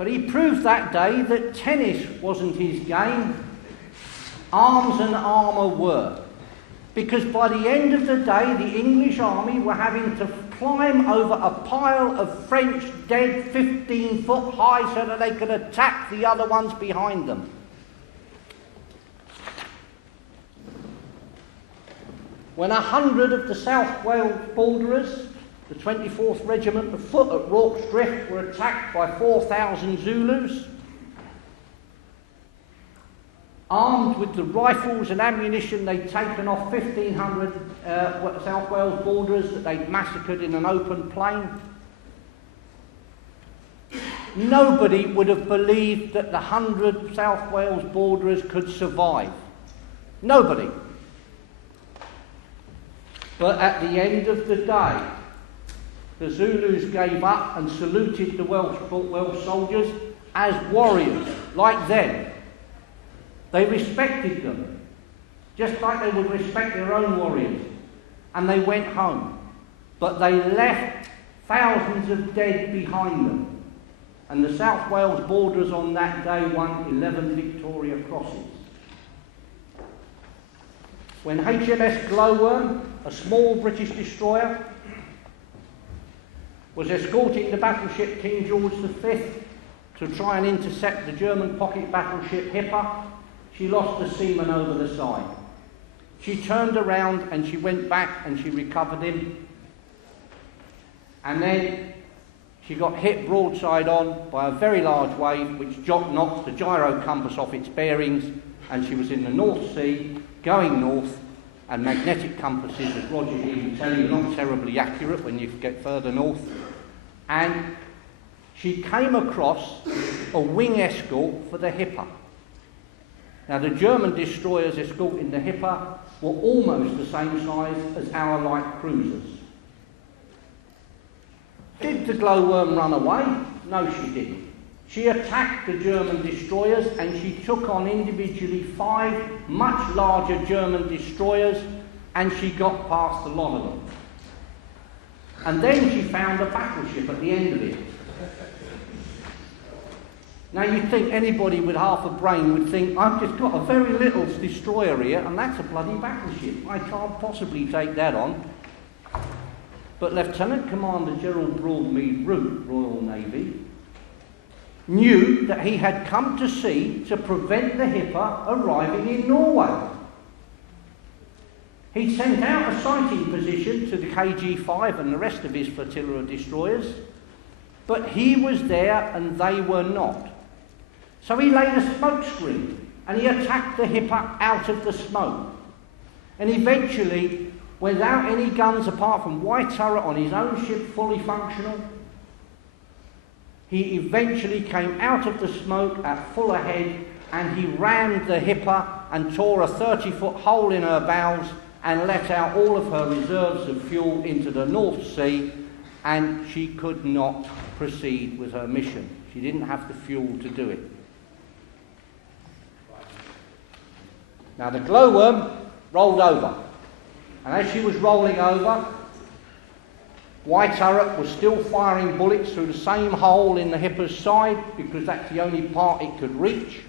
But he proved that day that tennis wasn't his game, arms and armour were. Because by the end of the day, the English army were having to climb over a pile of French dead 15 foot high so that they could attack the other ones behind them. When 100 of the South Wales Borderers, the 24th Regiment of Foot at Rorke's Drift, were attacked by 4,000 Zulus, armed with the rifles and ammunition they'd taken off 1,500 South Wales Borderers that they'd massacred in an open plain. Nobody would have believed that the 100 South Wales Borderers could survive. Nobody. But at the end of the day, the Zulus gave up and saluted the Welsh soldiers as warriors, like them. They respected them, just like they would respect their own warriors. And they went home. But they left thousands of dead behind them. And the South Wales Borderers on that day won 11 Victoria Crosses. When HMS Glowworm, a small British destroyer, was escorting the battleship King George V to try and intercept the German pocket battleship Hipper, she lost a seaman over the side. She turned around and she went back and she recovered him. And then she got hit broadside on by a very large wave which knocked the gyro compass off its bearings, and she was in the North Sea, going north, and magnetic compasses, as Roger here can tell you, are not terribly accurate when you get further north. And she came across a wing escort for the Hipper. Now, the German destroyers escorting the Hipper were almost the same size as our light cruisers. Did the Glowworm run away? No, she didn't. She attacked the German destroyers and she took on individually 5 much larger German destroyers, and she got past a lot of them. And then she found a battleship at the end of it. Now you'd think anybody with half a brain would think, I've just got a very little destroyer here and that's a bloody battleship. I can't possibly take that on. But Lieutenant Commander Gerald Broadmead Root, Royal Navy, knew that he had come to sea to prevent the Hipper arriving in Norway. He sent out a sighting position to the KG-5 and the rest of his flotilla of destroyers, but he was there and they were not. So he laid a smoke screen and he attacked the Hipper out of the smoke. And eventually, without any guns apart from White Turret on his own ship fully functional, he eventually came out of the smoke at full ahead and he rammed the Hipper and tore a 30-foot hole in her bows and let out all of her reserves of fuel into the North Sea, and she could not proceed with her mission. She didn't have the fuel to do it. Now the Glowworm rolled over, and as she was rolling over, White Turret was still firing bullets through the same hole in the Hipper's side, because that's the only part it could reach.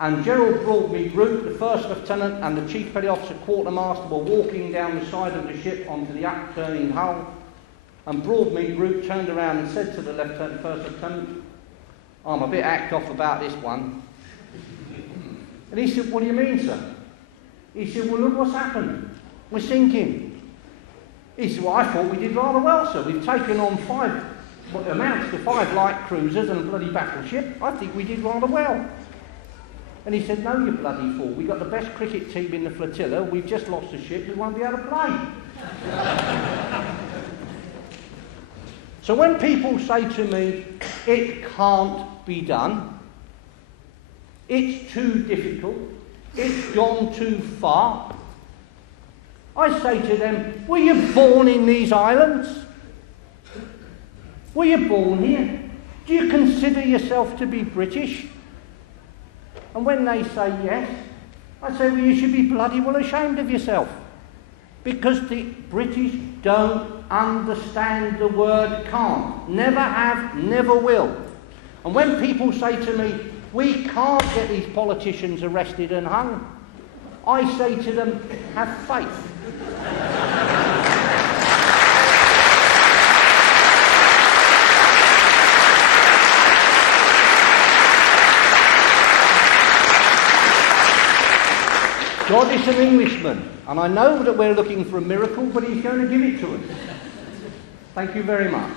And Gerald Broadmead Root, the first lieutenant, and the chief petty officer quartermaster were walking down the side of the ship onto the upturning hull. And Broadmead Root turned around and said to the first lieutenant, I'm a bit act off about this one. And he said, what do you mean, sir? He said, well, look what's happened. We're sinking. He said, well, I thought we did rather well, sir. We've taken on 5, what amounts to 5 light cruisers and a bloody battleship. I think we did rather well. And he said, no, you bloody fool. We've got the best cricket team in the flotilla. We've just lost a ship. We won't be able to play. So when people say to me, it can't be done, it's too difficult, it's gone too far, I say to them, were you born in these islands? Were you born here? Do you consider yourself to be British? And when they say yes, I say, well, you should be bloody well ashamed of yourself. Because the British don't understand the word can't. Never have, never will. And when people say to me, we can't get these politicians arrested and hung, I say to them, have faith. God is an Englishman, and I know that we're looking for a miracle, but he's going to give it to us. Thank you very much.